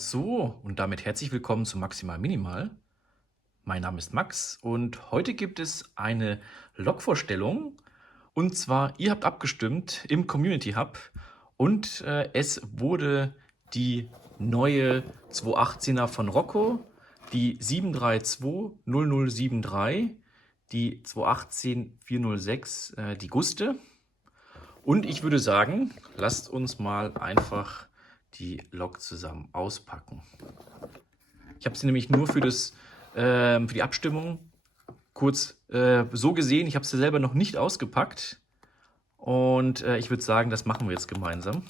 So, und damit herzlich willkommen zu Maximal Minimal. Mein Name ist Max und heute gibt es eine Log-Vorstellung. Und zwar, ihr habt abgestimmt im Community Hub und es wurde die neue 218er von Rocco, die 7320073, die 218 406, die Guste. Und ich würde sagen, lasst uns mal einfach die Lok zusammen auspacken. Ich habe sie nämlich nur für die Abstimmung kurz so gesehen. Ich habe sie selber noch nicht ausgepackt. Und ich würde sagen, das machen wir jetzt gemeinsam.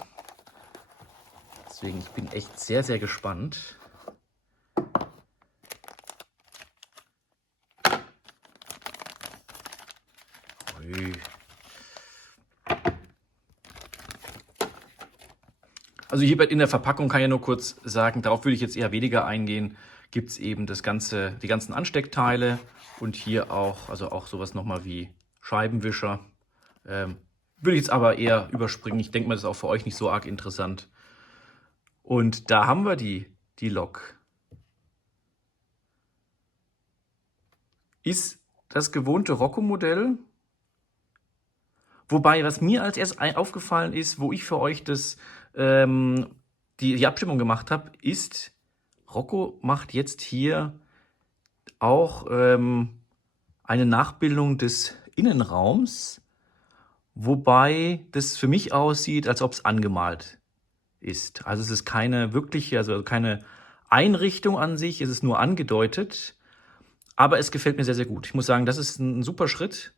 Deswegen, ich bin echt sehr, sehr gespannt. Ui. Also hier in der Verpackung kann ich ja nur kurz sagen, darauf würde ich jetzt eher weniger eingehen. Gibt es eben die ganzen Ansteckteile und hier auch, also auch sowas nochmal wie Scheibenwischer. Würde ich jetzt aber eher überspringen. Ich denke mal, das ist auch für euch nicht so arg interessant. Und da haben wir die Lok. Ist das gewohnte Rocco-Modell. Wobei, was mir als erstes aufgefallen ist, wo ich für euch die Abstimmung gemacht habe, ist, Rocco macht jetzt hier auch eine Nachbildung des Innenraums, wobei das für mich aussieht, als ob es angemalt ist. Also es ist keine wirkliche, also keine Einrichtung an sich, es ist nur angedeutet, aber es gefällt mir sehr, sehr gut. Ich muss sagen, das ist ein super Schritt,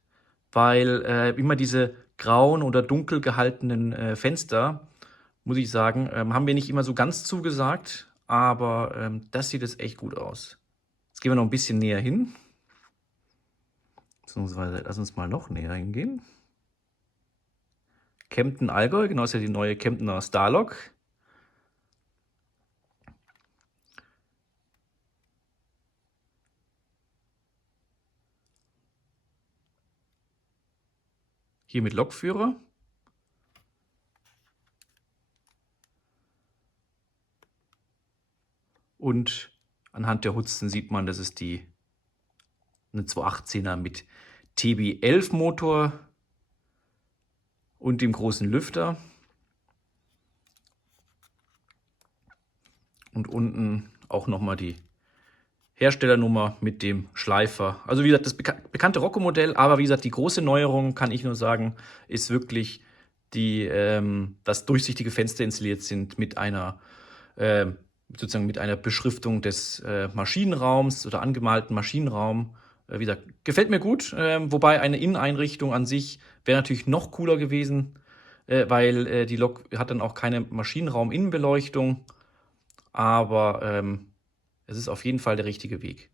weil immer diese grauen oder dunkel gehaltenen Fenster, muss ich sagen, haben mir nicht immer so ganz zugesagt, aber das sieht jetzt echt gut aus. Jetzt gehen wir noch ein bisschen näher hin. Beziehungsweise lass uns mal noch näher hingehen. Kempten Allgäu, genau, ist ja die neue Kemptener Starlok. Hier mit Lokführer. Und anhand der Hutzen sieht man, das ist eine 218er mit TB11 Motor und dem großen Lüfter. Und unten auch nochmal die Herstellernummer mit dem Schleifer. Also wie gesagt, das bekannte Rocco-Modell, aber wie gesagt, die große Neuerung, kann ich nur sagen, ist wirklich dass durchsichtige Fenster installiert sind mit einer sozusagen mit einer Beschriftung des Maschinenraums oder angemalten Maschinenraum. Wie gesagt, gefällt mir gut, wobei eine Inneneinrichtung an sich wäre natürlich noch cooler gewesen, weil die Lok hat dann auch keine Maschinenraum-Innenbeleuchtung, aber es ist auf jeden Fall der richtige Weg.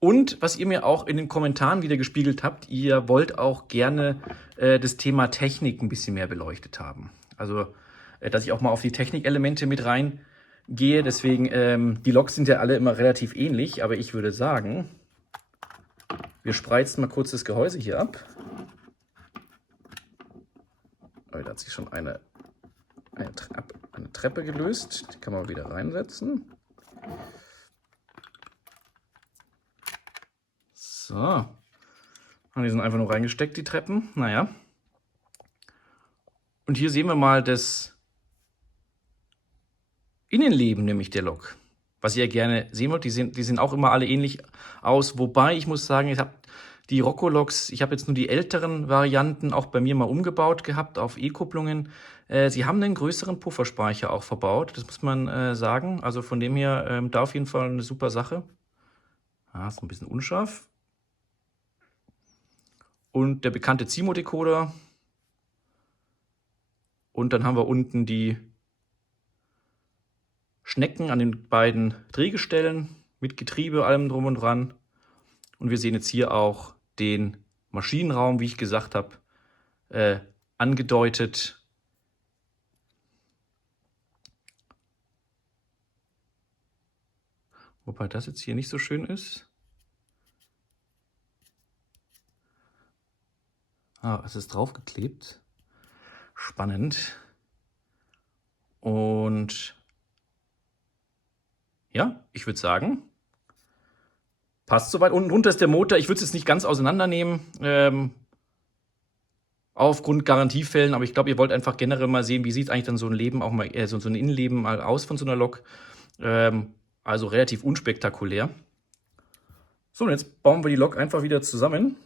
Und was ihr mir auch in den Kommentaren wieder gespiegelt habt, ihr wollt auch gerne das Thema Technik ein bisschen mehr beleuchtet haben. Also, dass ich auch mal auf die Technikelemente mit reingehe. Deswegen, die Loks sind ja alle immer relativ ähnlich, aber ich würde sagen, wir spreizen mal kurz das Gehäuse hier ab. Oh, da hat sich schon eine Treppe gelöst. Die kann man wieder reinsetzen. So. Und die sind einfach nur reingesteckt, die Treppen. Naja. Und hier sehen wir mal das Innenleben, nämlich der Lok. Was ihr gerne sehen wollt, die sehen auch immer alle ähnlich aus. Wobei, ich muss sagen, ich habe die Rocco-Loks, ich habe jetzt nur die älteren Varianten auch bei mir mal umgebaut gehabt auf E-Kupplungen. Sie haben einen größeren Pufferspeicher auch verbaut, das muss man sagen. Also von dem her, da auf jeden Fall eine super Sache. Ah, ist ein bisschen unscharf. Und der bekannte Zimo-Decoder. Und dann haben wir unten die Schnecken an den beiden Drehgestellen mit Getriebe, allem drum und dran. Und wir sehen jetzt hier auch den Maschinenraum, wie ich gesagt habe, angedeutet. Wobei das jetzt hier nicht so schön ist. Ah, es ist draufgeklebt. Spannend. Und ja, ich würde sagen, passt soweit. Unten drunter ist der Motor. Ich würde es jetzt nicht ganz auseinandernehmen, aufgrund Garantiefällen, aber ich glaube, ihr wollt einfach generell mal sehen, wie sieht eigentlich dann so ein Leben auch mal, so ein Innenleben mal aus von so einer Lok. Also relativ unspektakulär. So, und jetzt bauen wir die Lok einfach wieder zusammen.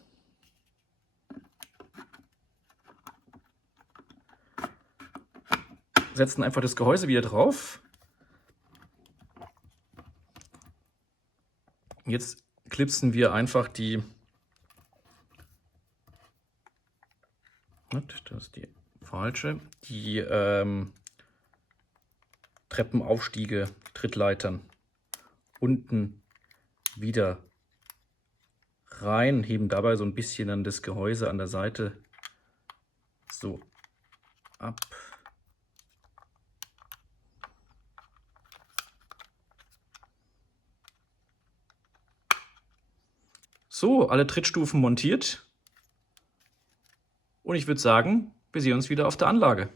Setzen einfach das Gehäuse wieder drauf. Jetzt klipsen wir einfach die, das ist die falsche, die Treppenaufstiege, Trittleitern unten wieder rein, heben dabei so ein bisschen dann das Gehäuse an der Seite so ab. So, alle Trittstufen montiert. Und ich würde sagen, wir sehen uns wieder auf der Anlage.